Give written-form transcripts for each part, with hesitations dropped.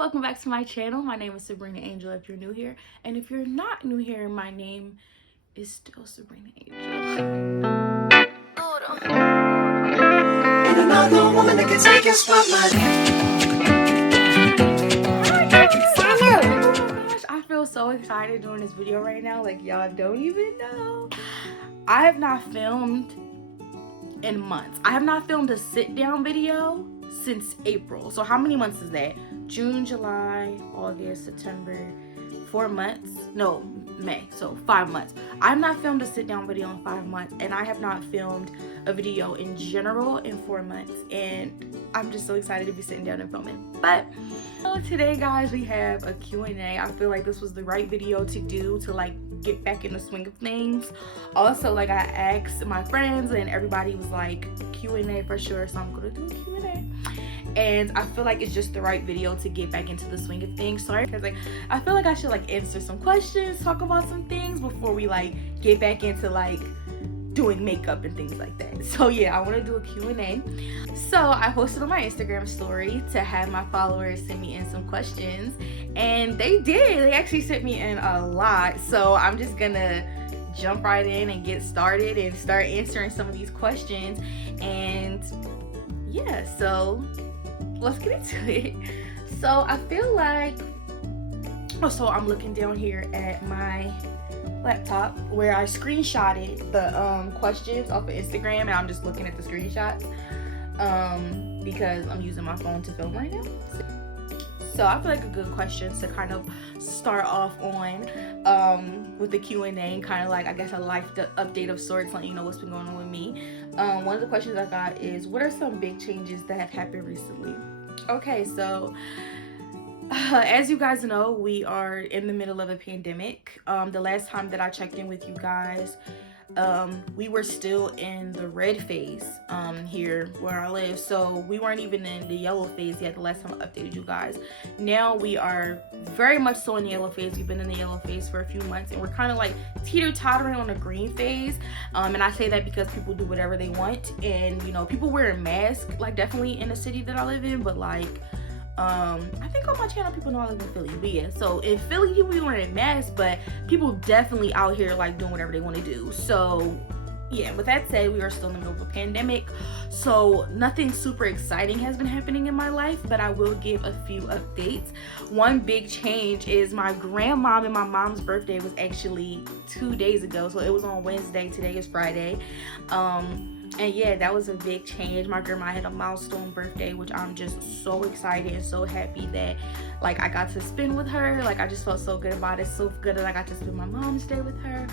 welcome back to my channel. My name is Sabrina Angel if you're new here, and if you're not new here, my name is still Sabrina Angel. And another woman that can take your spotlight. Oh my gosh, I feel so excited doing this video right now, like y'all don't even know. I have not filmed in months. I have not filmed a sit down video since April. So how many months is that? June, July, August, September, 4 months. No, May. So 5 months. I have not filmed a sit down video in 5 months, and I have not filmed a video in general in 4 months, and I'm just so excited to be sitting down and filming. But so today, guys, we have a Q&A. I feel like this was the right video to do to like get back in the swing of things. Also, like, I asked my friends and everybody was like Q&A for sure, so I'm gonna do a Q&A. And I feel like it's just the right video to get back into the swing of things. Sorry, because like I feel like I should like answer some questions, talk about some things before we like get back into like doing makeup and things like that. So yeah, I want to do a Q&A. So I posted on my Instagram story to have my followers send me in some questions, and they did. They actually sent me in a lot, so I'm just gonna jump right in and get started and start answering some of these questions. And yeah, so let's get into it. So I feel like, so I'm looking down here at my laptop where I screenshotted the questions off of Instagram, and I'm just looking at the screenshots because I'm using my phone to film right now. So I feel like a good question to kind of start off on with the Q&A, and kind of like, I guess, a life update of sorts, letting you know what's been going on with me. One of the questions I got is, what are some big changes that have happened recently? Okay, so as you guys know, we are in the middle of a pandemic. The last time that I checked in with you guys, we were still in the red phase here where I live. So we weren't even in the yellow phase yet the last time I updated you guys. Now we are very much so in the yellow phase. We've been in the yellow phase for a few months, and we're kind of like teeter-tottering on the green phase. And I say that because people do whatever they want, and you know, people wear a mask, like definitely in the city that I live in, but like I think on my channel people know I live in Philly, but yeah, so in Philly people be wearing masks, but people definitely out here like doing whatever they want to do. So yeah, with that said, we are still in the middle of a pandemic, so nothing super exciting has been happening in my life, but I will give a few updates. One big change is my grandmom and my mom's birthday was actually 2 days ago, so it was on Wednesday. Today is Friday. And yeah, that was a big change. My grandma had a milestone birthday, which I'm just so excited and so happy that like I got to spend with her. Like I just felt so good about it. So good that I got to spend my mom's day with her.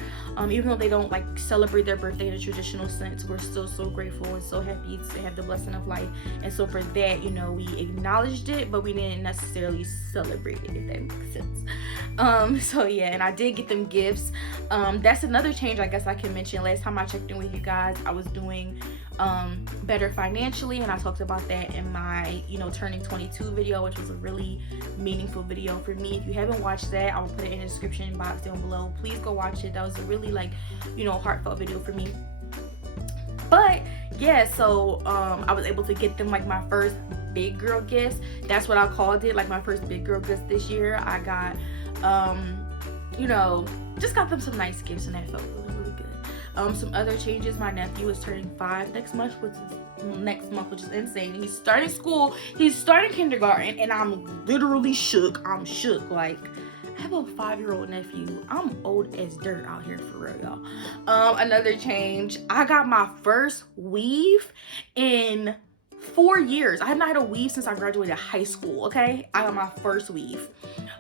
Even though they don't like celebrate their birthday in a traditional sense, we're still so grateful and so happy to have the blessing of life. And so for that, you know, we acknowledged it, but we didn't necessarily celebrate it, if that makes sense. So yeah, and I did get them gifts. That's another change I guess I can mention. Last time I checked in with you guys, I was doing better financially, and I talked about that in my, you know, turning 22 video, which was a really meaningful video for me. If you haven't watched that, I will put it in the description box down below. Please go watch it. That was a really like, you know, heartfelt video for me. But yeah, so I was able to get them like my first big girl gifts. That's what I called it, like my first big girl gifts this year. I got you know, just got them some nice gifts, and that felt really good. Some other changes, my nephew is turning 5 next month, which is insane. He's starting school, he's starting kindergarten, and I'm literally shook. I'm shook. Like, I have a 5-year-old nephew. I'm old as dirt out here for real, y'all. Another change, I got my first weave in 4 years. I have not had a weave since I graduated high school. Okay, I got my first weave.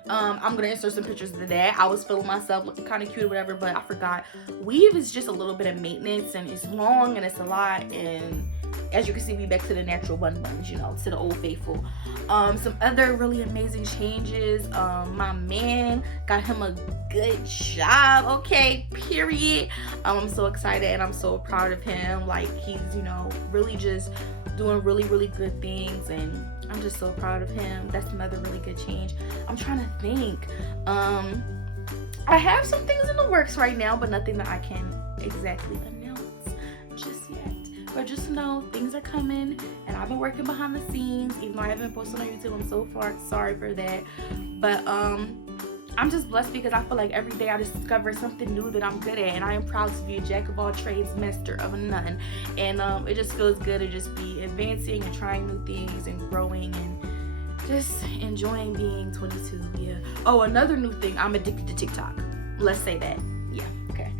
I'm gonna insert some pictures of that. I was feeling myself looking kind of cute or whatever, but I forgot. Weave is just a little bit of maintenance, and it's long and it's a lot, and as you can see, we back to the natural buns, you know, to the old faithful. Some other really amazing changes. My man got him a good job, okay, period. I'm so excited and I'm so proud of him. Like, he's, you know, really just doing really good things, and I'm just so proud of him. That's another really good change. I'm trying to think. I have some things in the works right now, but nothing that I can exactly announce just yet. but just know things are coming, and I've been working behind the scenes. Even though I haven't posted on YouTube, I'm so far sorry for that. But I'm just blessed because I feel like every day I discover something new that I'm good at, and I am proud to be a jack of all trades, master of none. And it just feels good to just be advancing and trying new things and growing and just enjoying being 22. Yeah. Oh, another new thing, I'm addicted to TikTok. Let's say that. Yeah. Okay.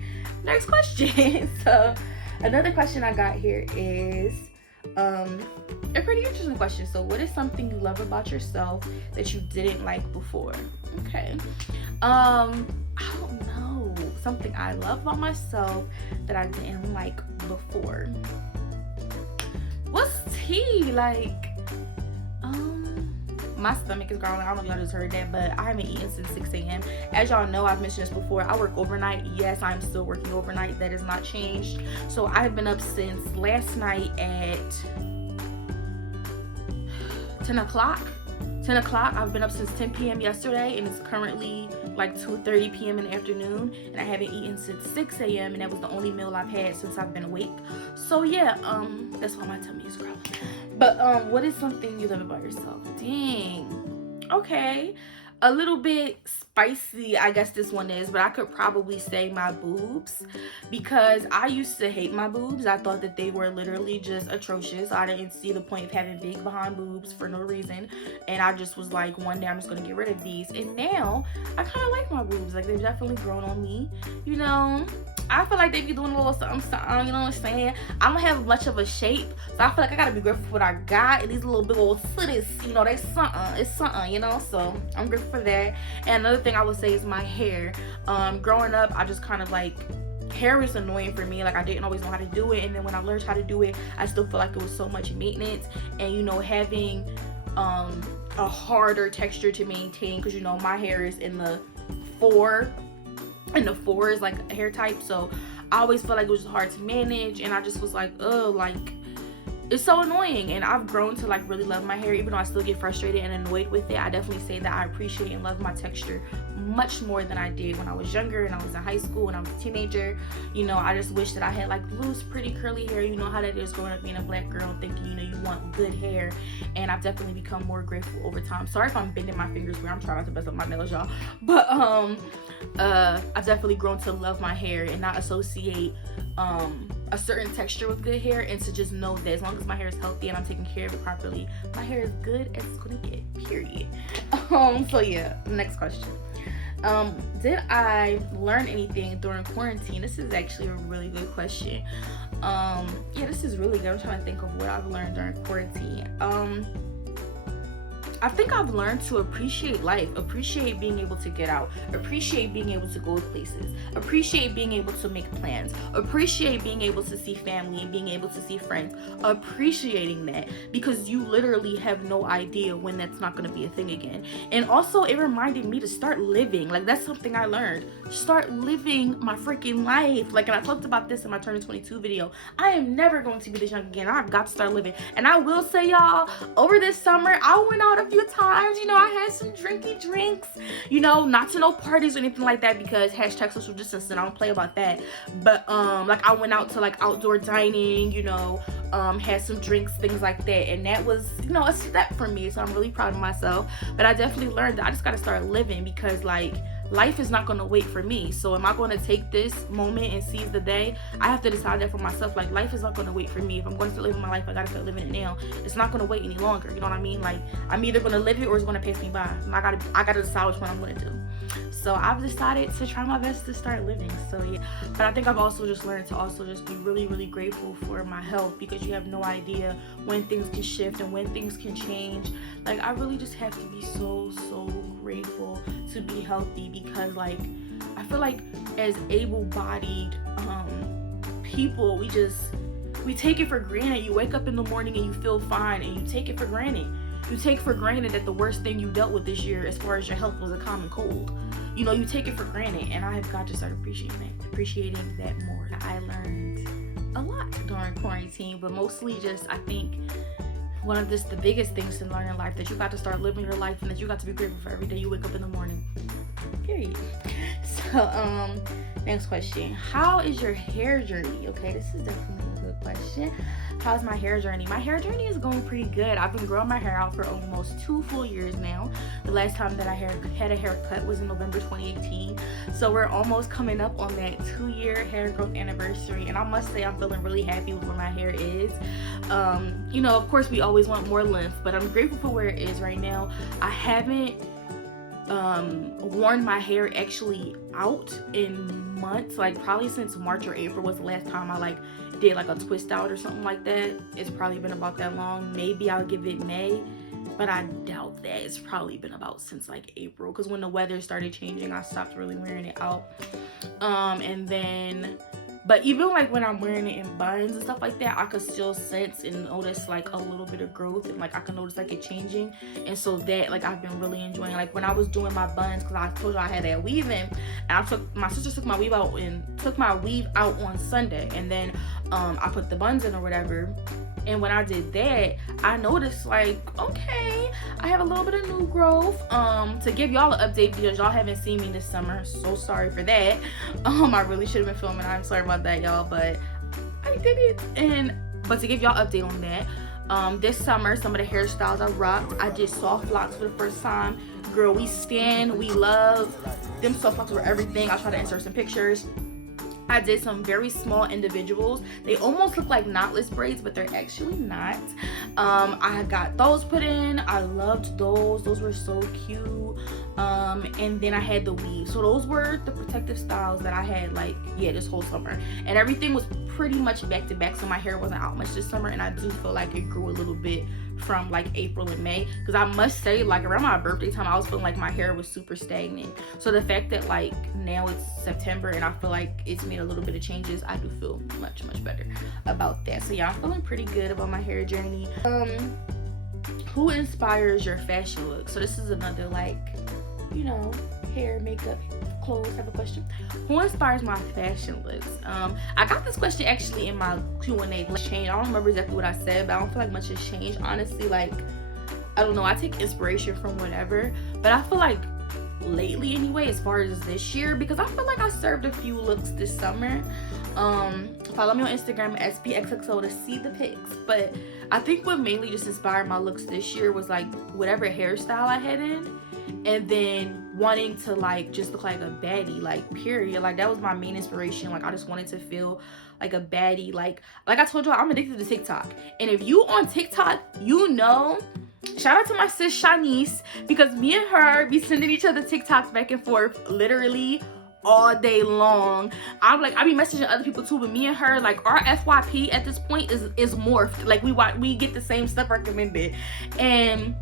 Next question. So another question I got here is a pretty interesting question. So what is something you love about yourself that you didn't like before? Okay. I don't know. Something I love about myself that I didn't like before. What's tea? Like, my stomach is growling. I don't know if y'all just heard that, but I haven't eaten since 6 a.m. As y'all know, I've mentioned this before, I work overnight. Yes, I'm still working overnight. That has not changed. So I've been up since last night at 10 o'clock. I've been up since 10 p.m. yesterday, and it's currently like 2:30 p.m. in the afternoon, and I haven't eaten since 6 a.m. and that was the only meal I've had since I've been awake. So yeah, that's why my tummy is growling. But what is something you love about yourself? Dang. Okay. A little bit spicy, I guess this one is, but I could probably say my boobs, because I used to hate my boobs. I thought that they were literally just atrocious. I didn't see the point of having big behind boobs for no reason, and I just was like, one day I'm just gonna get rid of these. And now I kind of like my boobs. Like, they've definitely grown on me, you know. I feel like they be doing a little something, you know what I'm saying? I don't have much of a shape, so I feel like I gotta be grateful for what I got. And these little big old slitties, you know, it's something, you know. So I'm grateful for that. And another thing I would say is my hair. Growing up, I just kind of like, hair was annoying for me. Like, I didn't always know how to do it, and then when I learned how to do it, I still feel like it was so much maintenance. And you know, having a harder texture to maintain, because you know my hair is in the 4 is like a hair type, so I always felt like it was hard to manage, and I just was like, oh, like, it's so annoying. And I've grown to like really love my hair, even though I still get frustrated and annoyed with it. I definitely say that I appreciate and love my texture much more than I did when I was younger and I was in high school and I was a teenager. You know, I just wish that I had like loose, pretty curly hair. You know how that is growing up being a black girl, thinking, you know, you want good hair. And I've definitely become more grateful over time. Sorry if I'm bending my fingers weird. I'm trying not to mess up my nails, y'all. But I've definitely grown to love my hair and not associate a certain texture with good hair, and to just know that as long as my hair is healthy and I'm taking care of it properly, my hair is good as it's gonna get, period. So yeah, next question. Did I learn anything during quarantine? This is actually a really good question. Yeah, this is really good. I'm trying to think of what I've learned during quarantine. I think I've learned to appreciate life, appreciate being able to get out, appreciate being able to go places, appreciate being able to make plans, appreciate being able to see family and being able to see friends, appreciating that, because you literally have no idea when that's not going to be a thing again. And also, it reminded me to start living. Like, that's something I learned. Start living my freaking life. Like, and I talked about this in my turning 22 video. I am never going to be this young again. I've got to start living. And I will say, y'all, over this summer, I went out a few times. You know, I had some drinks, you know, not to no parties or anything like that, because hashtag social distancing, I don't play about that. But like, I went out to like outdoor dining, you know, had some drinks, things like that, and that was, you know, a step for me. So I'm really proud of myself. But I definitely learned that I just got to start living, because like, life is not going to wait for me. So am I going to take this moment and seize the day? I have to decide that for myself. Like, life is not going to wait for me. If I'm going to live my life, I got to start living it now. It's not going to wait any longer. You know what I mean? Like, I'm either going to live it or it's going to pass me by. And I got to decide which one I'm going to do. So I've decided to try my best to start living. So yeah, but I think I've also just learned to also just be really, really grateful for my health, because you have no idea when things can shift and when things can change. Like, I really just have to be so grateful to be healthy, because like, I feel like as able-bodied people, we take it for granted. You wake up in the morning and you feel fine, and you take it for granted. You take for granted that the worst thing you dealt with this year as far as your health was a common cold. You know, you take it for granted, and I have got to start appreciating that more. I learned a lot during quarantine, but mostly just, I think one of the biggest things to learn in life, that you got to start living your life, and that you got to be grateful for every day you wake up in the morning. Period. So next question. How is your hair journey? Okay, this is definitely a good question. how's my hair journey? My hair journey is going pretty good. I've been growing my hair out for almost 2 full years now. The last time that I had a haircut was in November 2018. So we're almost coming up on that 2-year hair growth anniversary, and I must say I'm feeling really happy with where my hair is. You know, of course we always want more length, but I'm grateful for where it is right now. I haven't worn my hair actually out in months, like probably since March or April was the last time I like did like a twist out or something like that. It's probably been about that long. Maybe I'll give it May, but I doubt that. It's probably been about since like April, because when the weather started changing I stopped really wearing it out. And then but even like when I'm wearing it in buns and stuff like that, I could still sense and notice like a little bit of growth, and like I can notice like it changing. And so that like I've been really enjoying, like when I was doing my buns, because I told you I had that weave in, and my sister took my weave out on Sunday, and then I put the buns in or whatever. And when I did that, I noticed like, okay, I have a little bit of new growth. To give y'all an update, because y'all haven't seen me this summer, so sorry for that. I really should have been filming. I'm sorry about that, y'all, but I did it. But to give y'all an update on that, this summer, some of the hairstyles I rocked, I did soft locks for the first time. Girl, we love them. Soft locks were everything. I'll try to insert some pictures. I did some very small individuals. They almost look like knotless braids, but they're actually not. I got those put in. I loved those. Those were so cute. And then I had the weave. So those were the protective styles that I had, like, yeah, this whole summer. And everything was pretty much back to back, so my hair wasn't out much this summer, and I do feel like it grew a little bit from like April and May, because I must say, like around my birthday time I was feeling like my hair was super stagnant. So the fact that like now it's September and I feel like it's made a little bit of changes, I do feel much better about that. So yeah, I'm feeling pretty good about my hair journey. Who inspires your fashion look? So this is another, like, you know, hair, makeup, clothes type of question. Who inspires my fashion looks? I got this question actually in my Q&A chain. I don't remember exactly what I said, but I don't feel like much has changed, honestly. Like, I don't know, I take inspiration from whatever, but I feel like lately anyway, as far as this year, because I feel like I served a few looks this summer. Follow me on Instagram at SPXXO to see the pics. But I think what mainly just inspired my looks this year was like whatever hairstyle I had in, and then wanting to like just look like a baddie, like period. Like that was my main inspiration. Like I just wanted to feel like a baddie. Like I told y'all, I'm addicted to TikTok, and if you on TikTok, you know, shout out to my sis Shanice, because me and her be sending each other TikToks back and forth literally all day long. I be messaging other people too, but me and her, like, our FYP at this point is morphed. Like we get the same stuff recommended, and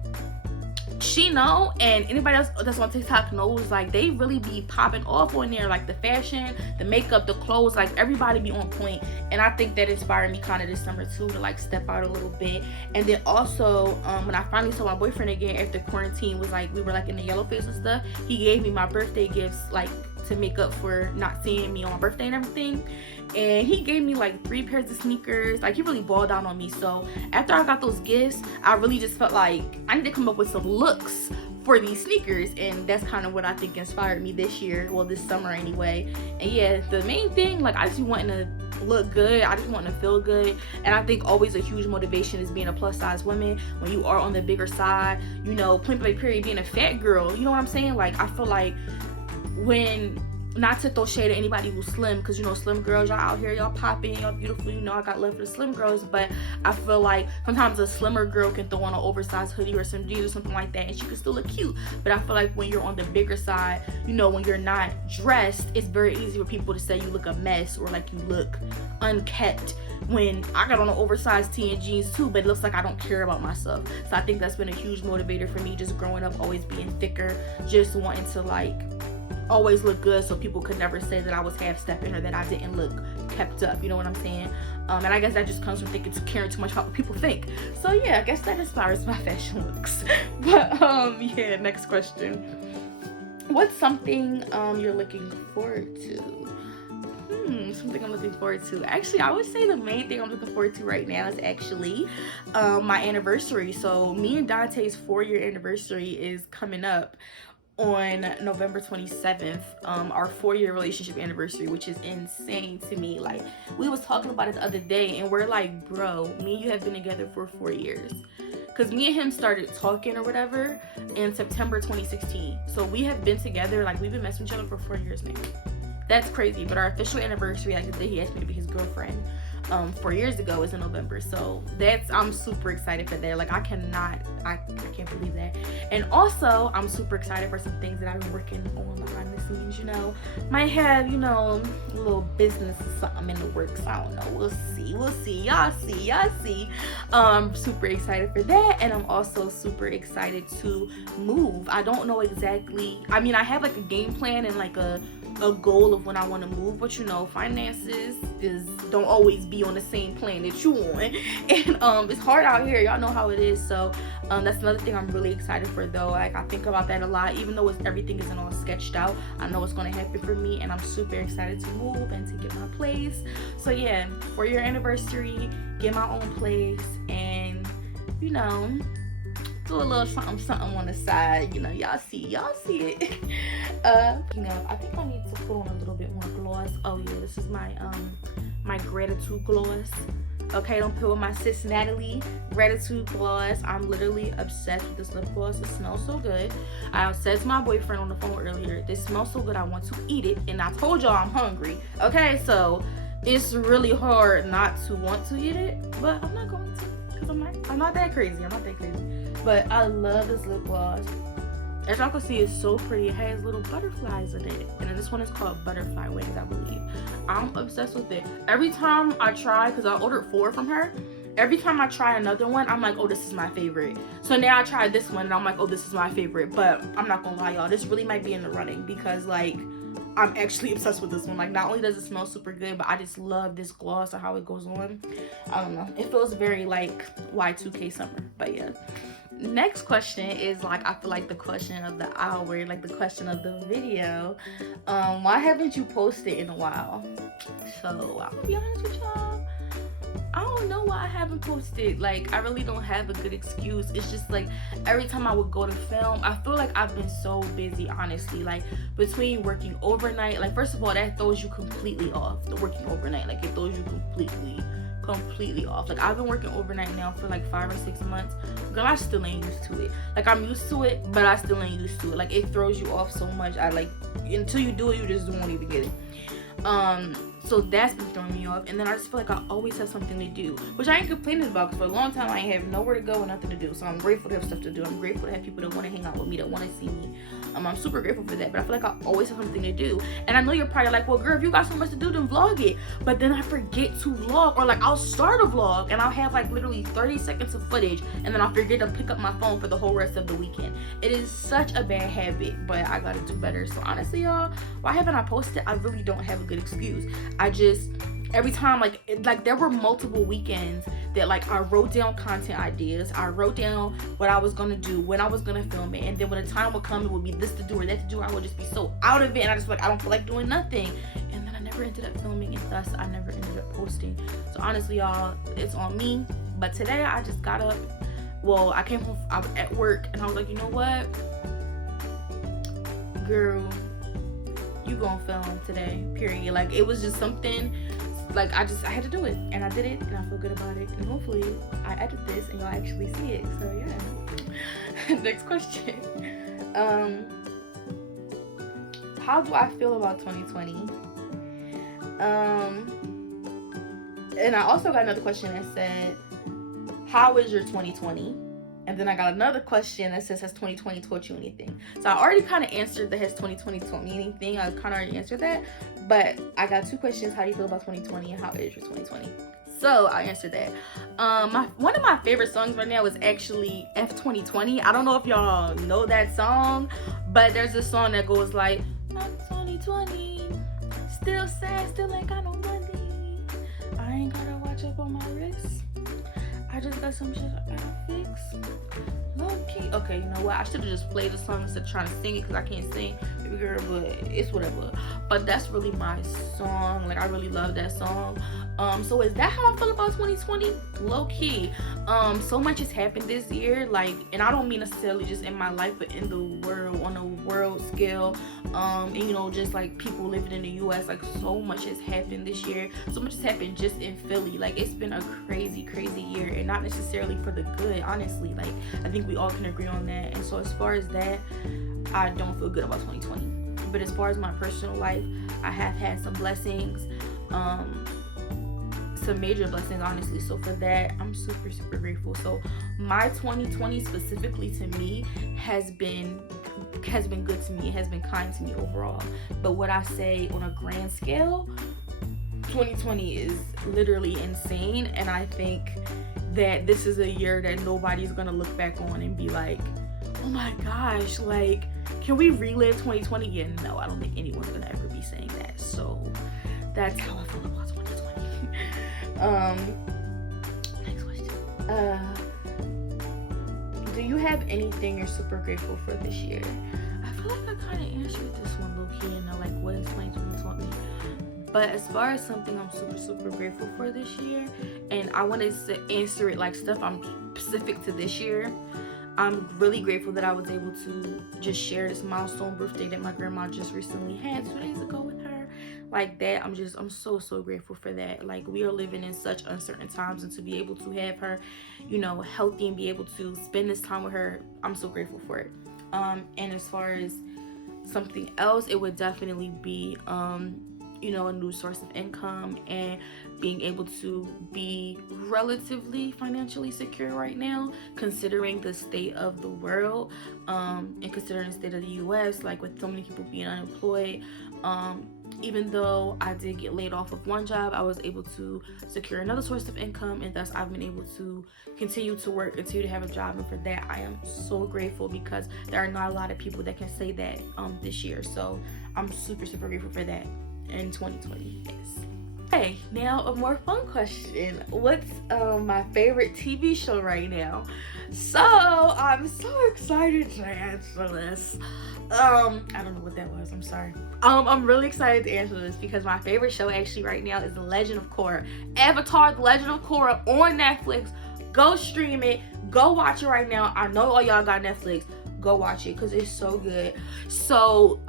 she know, and anybody else that's on TikTok knows, like they really be popping off on there, like the fashion, the makeup, the clothes, like everybody be on point. And I think that inspired me kind of this summer too, to like step out a little bit. And then also when I finally saw my boyfriend again after quarantine, was like we were like in the yellow phase and stuff, he gave me my birthday gifts, like to make up for not seeing me on my birthday and everything. And he gave me like 3 pairs of sneakers. Like he really balled down on me. So after I got those gifts, I really just felt like I need to come up with some looks for these sneakers, and that's kind of what I think inspired me this year, well this summer anyway. And yeah, the main thing, like I just wanting to look good, I just want to feel good. And I think always a huge motivation is being a plus size woman when you are on the bigger side, you know, point blank period, being a fat girl, you know what I'm saying? Like I feel like when, not to throw shade at anybody who's slim, because you know slim girls, y'all out here, y'all popping, y'all beautiful, you know, I got love for the slim girls, but I feel like sometimes a slimmer girl can throw on an oversized hoodie or some jeans or something like that and she can still look cute. But I feel like when you're on the bigger side, you know, when you're not dressed, it's very easy for people to say you look a mess or like you look unkept, when I got on an oversized tee and jeans too, but it looks like I don't care about myself. So I think that's been a huge motivator for me, just growing up, always being thicker, just wanting to like always look good, so people could never say that I was half-stepping or that I didn't look kept up, you know what I'm saying? And I guess that just comes from caring too much about what people think. So yeah, I guess that inspires my fashion looks. But yeah, next question. What's something you're looking forward to? Something I'm looking forward to. Actually, I would say the main thing I'm looking forward to right now is actually my anniversary. So me and Dante's 4-year anniversary is coming up on November 27th, our 4-year relationship anniversary, which is insane to me. Like, we was talking about it the other day, and we're like, bro, me and you have been together for 4 years. Because me and him started talking or whatever in September 2016. So we have been together, like, we've been messing with each other for 4 years now. That's crazy. But our official anniversary, like the day he asked me to be his girlfriend, 4 years ago, is in November. So I'm super excited for that. Like, I can't believe that. And also, I'm super excited for some things that I've been working on behind the scenes. You know, might have, you know, a little business or something in the works. I don't know. We'll see. Y'all see. Super excited for that. And I'm also super excited to move. I don't know exactly. I mean, I have like a game plan and like a goal of when I want to move, but you know, finances don't always be on the same plan that you want, and it's hard out here, y'all know how it is. So that's another thing I'm really excited for, though. Like, I think about that a lot, even though everything isn't all sketched out. I know it's going to happen for me, and I'm super excited to move and to get my place. So yeah, for your anniversary, get my own place, and you know, do a little something on the side. You know, y'all see it. You know, I think I need to put on a little bit more gloss. Oh yeah, this is my my gratitude gloss. Okay, don't play with my sis Natalie gratitude gloss. I'm literally obsessed with this lip gloss. It smells so good. I said to my boyfriend on the phone earlier, this smells so good I want to eat it, and I told y'all I'm hungry. Okay, so it's really hard not to want to eat it, but I'm not going to, because I'm not that crazy. But I love this lip gloss. As y'all can see, it's so pretty. It has little butterflies in it. And then this one is called Butterfly Wings, I believe. I'm obsessed with it. Every time I try, because I ordered 4 from her, every time I try another one, I'm like, oh, this is my favorite. So now I tried this one, and I'm like, oh, this is my favorite. But I'm not gonna lie, y'all, this really might be in the running, because, like, I'm actually obsessed with this one. Like, not only does it smell super good, but I just love this gloss or how it goes on. I don't know. It feels very, like, Y2K summer. But, yeah. Next question is, like, I feel like the question of the hour, like the question of the video. Why haven't you posted in a while? So I'm gonna be honest with y'all, I don't know why I haven't posted. Like, I really don't have a good excuse. It's just like every time I would go to film, I feel like I've been so busy, honestly. Like, between working overnight, like, first of all, that throws you completely off. The working overnight, like, it throws you completely off. Like, I've been working overnight now for like 5 or 6 months. Girl, I still ain't used to it. Like, I'm used to it, but I still ain't used to it. Like, it throws you off so much. I like, until you do it, you just won't even get it. So that's been throwing me off. And then I just feel like I always have something to do, which I ain't complaining about, because for a long time I ain't have nowhere to go and nothing to do. So I'm grateful to have stuff to do. I'm grateful to have people that want to hang out with me, that want to see me. I'm super grateful for that. But I feel like I always have something to do. And I know you're probably like, well, girl, if you got so much to do, then vlog it. But then I forget to vlog, or like I'll start a vlog and I'll have like literally 30 seconds of footage, and then I'll forget to pick up my phone for the whole rest of the weekend. It is such a bad habit, but I gotta do better. So honestly, y'all, why haven't I posted? I really don't have a good excuse. I just, every time, like there were multiple weekends that, like, I wrote down content ideas, I wrote down what I was gonna do, when I was gonna film it, and then when the time would come, it would be this to do or that to do. I would just be so out of it, and I just, like, I don't feel like doing nothing, and then I never ended up filming, and thus I never ended up posting. So honestly, y'all, it's on me. But today I just got up, well, I came home, I was at work, and I was like, you know what, girl, you gonna film today, period. Like, it was just something, like, I had to do it, and I did it, and I feel good about it, and hopefully I edit this and y'all actually see it. So yeah. Next question. How do I feel about 2020? And I also got another question that said, how is your 2020? And then I got another question that says, has 2020 taught you anything? So I already kind of answered the has 2020 taught me anything. I kind of already answered that. But I got 2 questions. How do you feel about 2020? And how is your 2020? So I answered that. One of my favorite songs right now is actually F 2020. I don't know if y'all know that song, but there's a song that goes like, I'm 2020, still sad, still ain't got no money. I ain't gotta watch up on my wrist. I just got some shit I gotta fix. Low key. Okay, you know what? I should have just played the song instead of trying to sing it because I can't sing, baby girl, but it's whatever. But that's really my song. Like, I really love that song. So is that how I feel about 2020? Low key. So much has happened this year, like, and I don't mean necessarily just in my life, but in the world, on a world scale. And you know, just like people living in the US, like so much has happened this year. So much has happened just in Philly. Like, it's been a crazy year, and not necessarily for the good, honestly. Like, I think we all can agree on that. And so as far as that, I don't feel good about 2020. But as far as my personal life, I have had some blessings, some major blessings, honestly. So for that, I'm super grateful. So my 2020 specifically to me has been good to me. It has been kind to me overall. But what I say on a grand scale, 2020 is literally insane, and I think that this is a year that nobody's gonna look back on and be like, oh my gosh, like, can we relive 2020 again? No, I don't think anyone's gonna ever be saying that. So that's how I feel about 2020. Next question. Do you have anything you're super grateful for this year? I feel like I kind of answered this one low-key, and like, what has 2020 taught me? But as far as something I'm super grateful for this year, and I wanted to answer it like stuff I'm specific to this year, I'm really grateful that I was able to just share this milestone birthday that my grandma just recently had 2 days ago with her. Like that, I'm so grateful for that. Like, we are living in such uncertain times, and to be able to have her, you know, healthy and be able to spend this time with her, I'm so grateful for it. And as far as something else, it would definitely be you know, a new source of income and being able to be relatively financially secure right now, considering the state of the world, and considering the state of the US, like with so many people being unemployed. Even though I did get laid off of one job, I was able to secure another source of income, and thus I've been able to continue to work, continue to have a job, and for that I am so grateful, because there are not a lot of people that can say that this year. So I'm super grateful for that in 2020. Yes. Hey, now a more fun question. What's my favorite TV show right now? So I'm so excited to answer this. I don't know what that was, I'm sorry. I'm really excited to answer this because my favorite show actually right now is The Legend of Korra. Avatar: The Legend of Korra on Netflix. Go stream it, go watch it right now. I know all y'all got Netflix. Go watch it because it's so good. So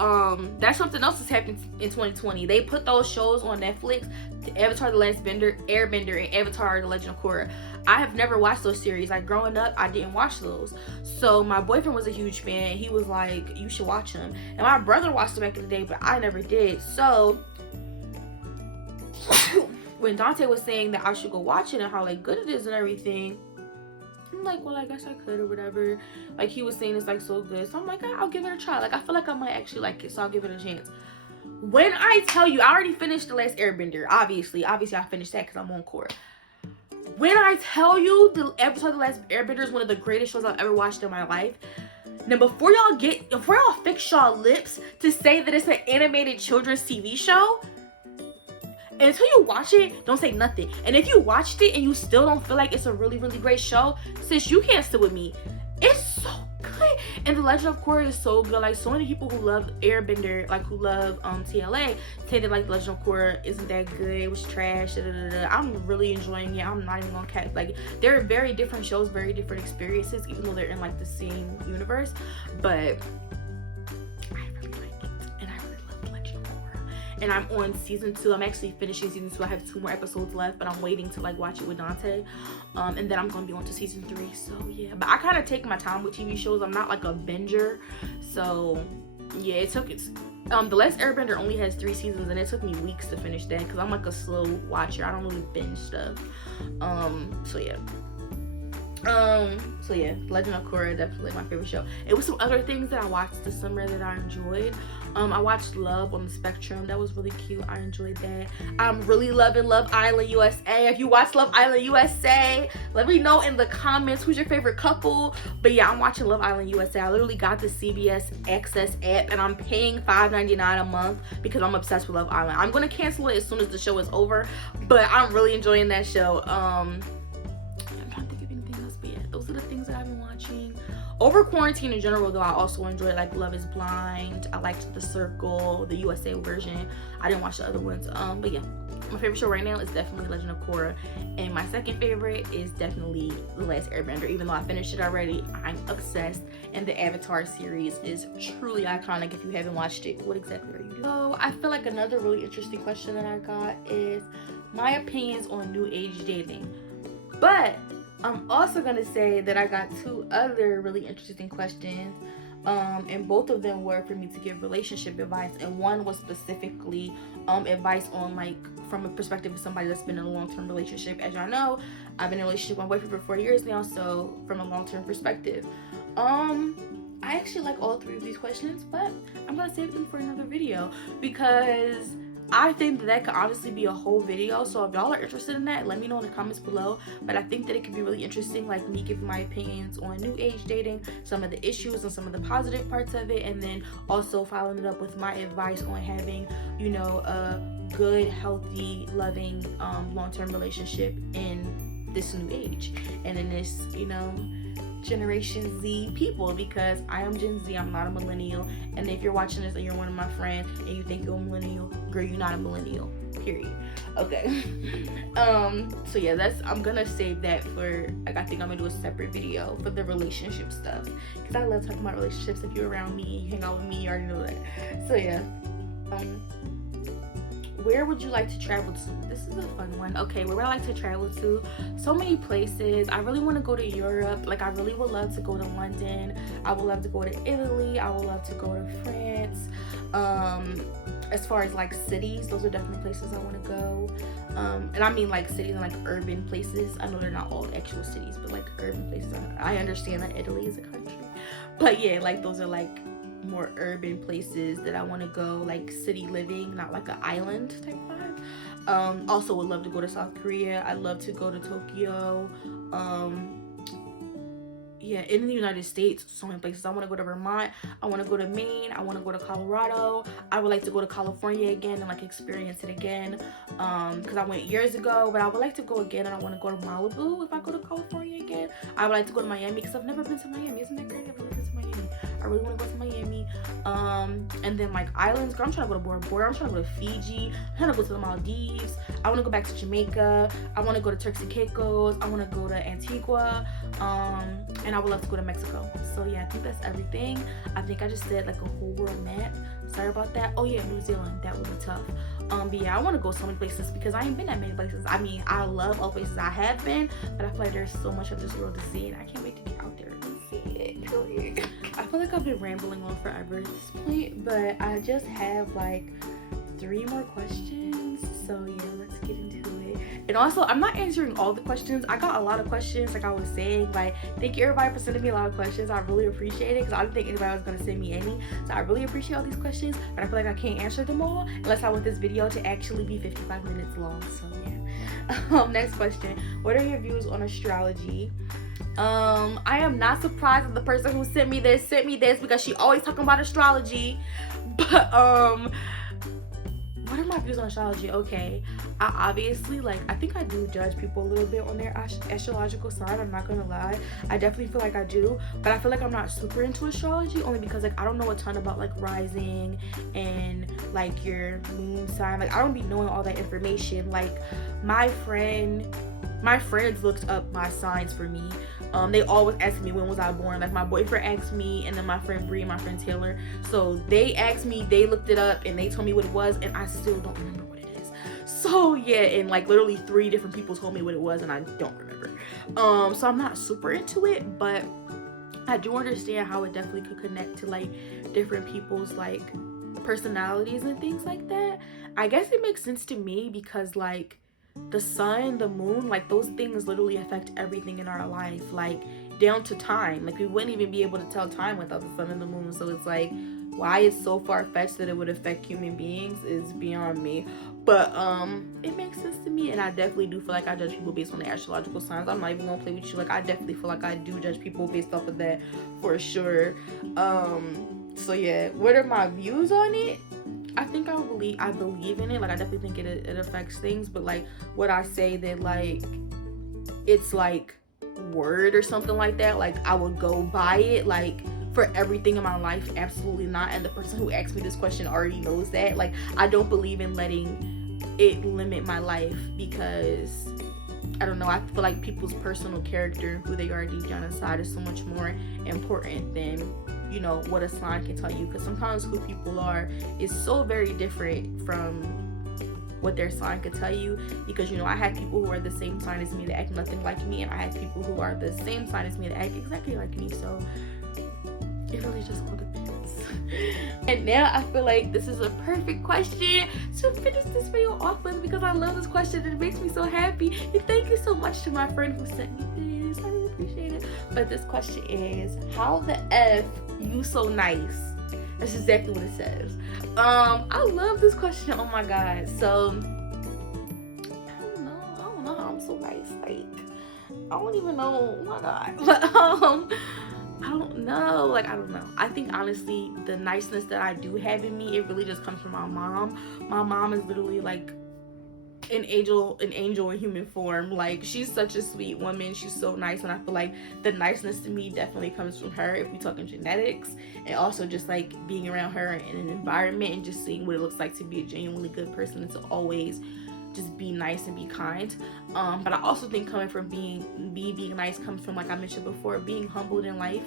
that's something else that's happened in 2020. They put those shows on Netflix, Avatar: The Last Airbender and Avatar: The Legend of Korra. I have never watched those series. Like, growing up, I didn't watch those. So my boyfriend was a huge fan. He was like, you should watch them. And my brother watched them back in the day, but I never did. So when Dante was saying that I should go watch it and how like good it is and everything, I'm like, well, I guess I could or whatever. Like, he was saying it's like so good, so I'm like, I'll give it a try. Like, I feel like I might actually like it, so I'll give it a chance. When I tell you, I already finished The Last Airbender. Obviously I finished that because I'm on Korra. When I tell you the episode of The Last Airbender is one of the greatest shows I've ever watched in my life. Now, before y'all fix y'all lips to say that it's an animated children's TV show, until you watch it, don't say nothing. And if you watched it and you still don't feel like it's a really great show, sis, you can't sit with me. It's so good. And The Legend of Korra is so good. Like, so many people who love Airbender, like who love TLA, say that like The Legend of Korra isn't that good, it was trash, I'm really enjoying it. I'm not even gonna catch, like, they're very different shows, very different experiences, even though they're in like the same universe. But and I'm on season 2. I'm actually finishing season 2. I have 2 more episodes left, but I'm waiting to like watch it with Dante. And then I'm gonna be on to season 3. So yeah, but I kind of take my time with TV shows. I'm not like a binger. So yeah, The Last Airbender only has 3 seasons, and it took me weeks to finish that because I'm like a slow watcher. I don't really binge stuff. So yeah, Legend of Korra, definitely my favorite show. It was some other things that I watched this summer that I enjoyed. I watched Love on the Spectrum. That was really cute. I enjoyed that. I'm really loving Love Island USA. If you watch Love Island USA, let me know in the comments who's your favorite couple. But yeah, I'm watching Love Island USA. I literally got the CBS Access app, and I'm paying $5.99 a month because I'm obsessed with Love Island. I'm gonna cancel it as soon as the show is over, but I'm really enjoying that show. I'm trying to think Over quarantine in general, though, I also enjoyed like Love is Blind. I liked The Circle, the USA version. I didn't watch the other ones. But yeah, my favorite show right now is definitely Legend of Korra, and my second favorite is definitely The Last Airbender. Even though I finished it already, I'm obsessed, and the Avatar series is truly iconic. If you haven't watched it, what exactly are you doing? So I feel like another really interesting question that I got is my opinions on new age dating. But I'm also gonna say that I got two other really interesting questions, and both of them were for me to give relationship advice, and one was specifically advice on like from a perspective of somebody that's been in a long-term relationship. As y'all know, I've been in a relationship with my boyfriend for 4 years now, so from a long-term perspective, I actually like all three of these questions, but I'm gonna save them for another video because I think that could honestly be a whole video. So if y'all are interested in that, let me know in the comments below. But I think that it could be really interesting, like me giving my opinions on new age dating, some of the issues and some of the positive parts of it, and then also following it up with my advice on having, you know, a good, healthy, loving, long-term relationship in this new age and in this, you know, Generation Z people, because I am Gen Z, I'm not a millennial. And if you're watching this and you're one of my friends and you think you're a millennial, girl, you're not a millennial, period. Okay. So yeah, I'm gonna save that for, like, I think I'm gonna do a separate video for the relationship stuff, because I love talking about relationships. If you're around me and you hang out with me, you already know that. So yeah, where would you like to travel to? This is a fun one. Okay, where would I like to travel to? So many places. I really want to go to Europe. Like, I really would love to go to London. I would love to go to Italy. I would love to go to France. As far as like cities, those are definitely places I want to go. And I mean like cities and like urban places. I know they're not all actual cities, but like urban places. I understand that Italy is a country, but yeah, like those are like more urban places that I want to go, like city living, not like an island type vibe. Also would love to go to South Korea. I'd love to go to Tokyo. Yeah, in the United States, so many places. I want to go to Vermont. I want to go to Maine. I want to go to Colorado. I would like to go to California again and like experience it again, because I went years ago, but I would like to go again, and I want to go to Malibu if I go to California again. I would like to go to Miami because I've never been to Miami. Isn't that great? I've never been to Miami. I really want to go to Miami. And then like islands, girl, I'm trying to go to Bora Bora. I'm trying to go to Fiji. I'm trying to go to the Maldives. I want to go back to Jamaica. I want to go to Turks and Caicos. I want to go to Antigua. And I would love to go to Mexico. So yeah, I think that's everything. I think I just said like a whole world map. Sorry about that. Oh yeah, New Zealand, that would be tough. But yeah, I want to go so many places because I ain't been that many places. I mean, I love all places I have been, but I feel like there's so much of this world to see, and I can't wait to be out there and see it. I feel like I've been rambling on forever at this point, but I just have like 3 more questions. So yeah, let's get into it. And also, I'm not answering all the questions. I got a lot of questions, like I was saying. Like, thank you everybody for sending me a lot of questions. I really appreciate it, because I didn't think anybody was going to send me any. So I really appreciate all these questions, but I feel like I can't answer them all unless I want this video to actually be 55 minutes long. So yeah. Next question. What are your views on astrology? I am not surprised that the person who sent me this because she always talking about astrology. But what are my views on astrology? Okay, I obviously, like, I think I do judge people a little bit on their astrological sign. I'm not gonna lie, I definitely feel like I do, but I feel like I'm not super into astrology, only because like I don't know a ton about like rising and like your moon sign. Like, I don't be knowing all that information. Like, my friends looked up my signs for me. They always ask me when was I born. Like, my boyfriend asked me, and then my friend Bree and my friend Taylor. So they asked me, they looked it up, and they told me what it was, and I still don't remember what it is. So yeah, and like literally 3 different people told me what it was, and I don't remember. So I'm not super into it, but I do understand how it definitely could connect to like different people's like personalities and things like that. I guess it makes sense to me because like the sun, the moon, like those things literally affect everything in our life, like down to time. Like, we wouldn't even be able to tell time without the sun and the moon. So it's like, why it's so far-fetched that it would affect human beings is beyond me. But it makes sense to me, and I definitely do feel like I judge people based on their astrological signs. I'm not even gonna play with you. Like, I definitely feel like I do judge people based off of that for sure. So yeah, what are my views on it? I think I believe in it. Like, I definitely think it affects things, but like what I say that like it's like word or something like that. Like I would go by it like for everything in my life. Absolutely not. And the person who asked me this question already knows that. Like I don't believe in letting it limit my life, because I don't know, I feel like people's personal character, who they are deep down inside, is so much more important than, you know, what a sign can tell you. Because sometimes who people are is so very different from what their sign could tell you. Because, you know, I have people who are the same sign as me that act nothing like me, and I have people who are the same sign as me that act exactly like me. So it really just all depends. And now I feel like this is a perfect question to finish this video off with, because I love this question and it makes me so happy. And thank you so much to my friend who sent me this. I really appreciate it. But this question is, how the F you so nice? That's exactly what it says. I love this question. Oh my god. So I don't know how I'm so nice. Like I don't even know. Oh my god. But I don't know. Like, I don't know. I think honestly, the niceness that I do have in me, it really just comes from my mom. My mom is literally like an angel in human form. Like, she's such a sweet woman. She's so nice, and I feel like the niceness to me definitely comes from her, if we talk in genetics, and also just like being around her in an environment and just seeing what it looks like to be a genuinely good person and to always just be nice and be kind. But I also think coming from being nice comes from, like I mentioned before, being humbled in life.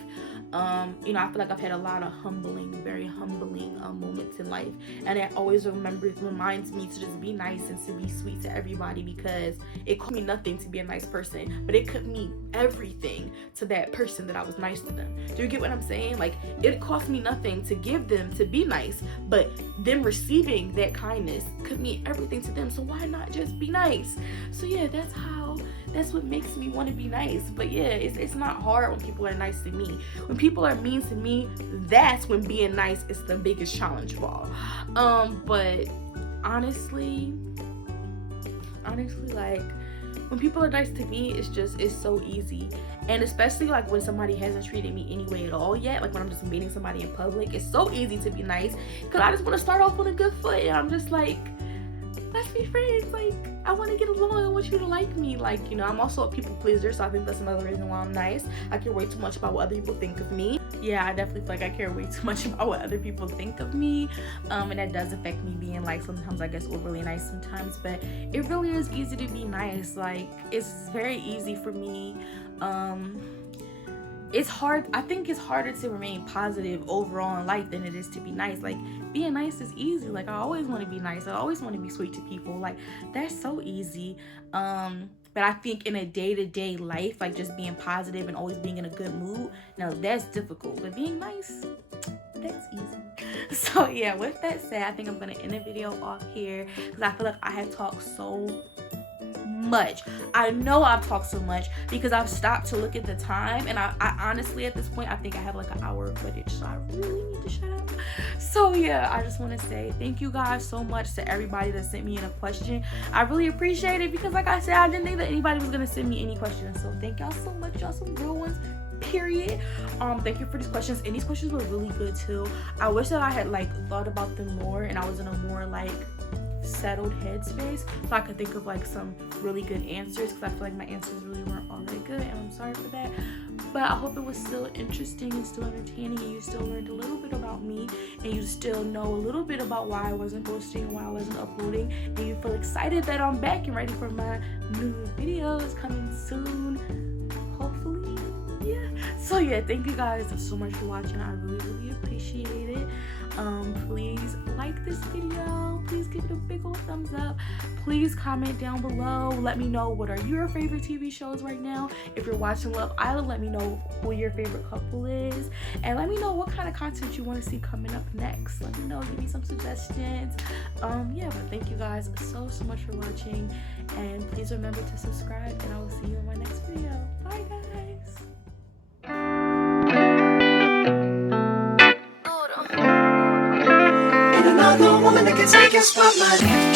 You know, I feel like I've had a lot of very humbling moments in life, and it always reminds me to just be nice and to be sweet to everybody, because it cost me nothing to be a nice person, but it could mean everything to that person that I was nice to them. Do you get what I'm saying? Like, it cost me nothing to give them, to be nice, but them receiving that kindness could mean everything to them. So why not just be nice? So yeah, that's what makes me want to be nice. But yeah, it's not hard when people are nice to me. When people are mean to me, that's when being nice is the biggest challenge of all. But honestly, like, when people are nice to me, it's so easy. And especially like when somebody hasn't treated me any way at all yet, like when I'm just meeting somebody in public, it's so easy to be nice, because I just want to start off on a good foot, and I'm just like, let's be friends. Like, I want to get along. I want you to like me. Like, you know, I'm also a people pleaser, so I think that's another reason why I'm nice. I care way too much about what other people think of me. Yeah, I definitely feel like I care way too much about what other people think of me, and that does affect me being like, sometimes I guess overly nice sometimes. But it really is easy to be nice. Like, it's very easy for me. It's hard. I think it's harder to remain positive overall in life than it is to be nice. Like, being nice is easy. Like, I always want to be nice. I always want to be sweet to people. Like, that's so easy. But I think in a day-to-day life, like just being positive and always being in a good mood, now that's difficult. But being nice, that's easy. So yeah, with that said, I think I'm gonna end the video off here, because I feel like I have talked so much. I know I've talked so much because I've stopped to look at the time, and I honestly at this point I think I have like an hour of footage, so I really need to shut up. So yeah, I just want to say thank you guys so much to everybody that sent me in a question. I really appreciate it, because like I said, I didn't think that anybody was gonna send me any questions, so thank y'all so much. Y'all some real ones, period. Thank you for these questions, and these questions were really good too. I wish that I had like thought about them more, and I was in a more like settled headspace, so I could think of like some really good answers, because I feel like my answers really weren't all that good, and I'm sorry for that. But I hope it was still interesting and still entertaining, and you still learned a little bit about me, and you still know a little bit about why I wasn't posting and why I wasn't uploading, and you feel excited that I'm back and ready for my new videos coming soon, hopefully. Yeah, so yeah, thank you guys so much for watching. I really appreciate it. Please like this video, please give it a big old thumbs up, please comment down below, let me know what are your favorite TV shows right now. If you're watching Love Island, let me know who your favorite couple is, and let me know what kind of content you want to see coming up next. Let me know, give me some suggestions. Yeah, but thank you guys so much for watching, and please remember to subscribe, and I will see you in my next video. Bye guys. Another woman that can take your spotlight.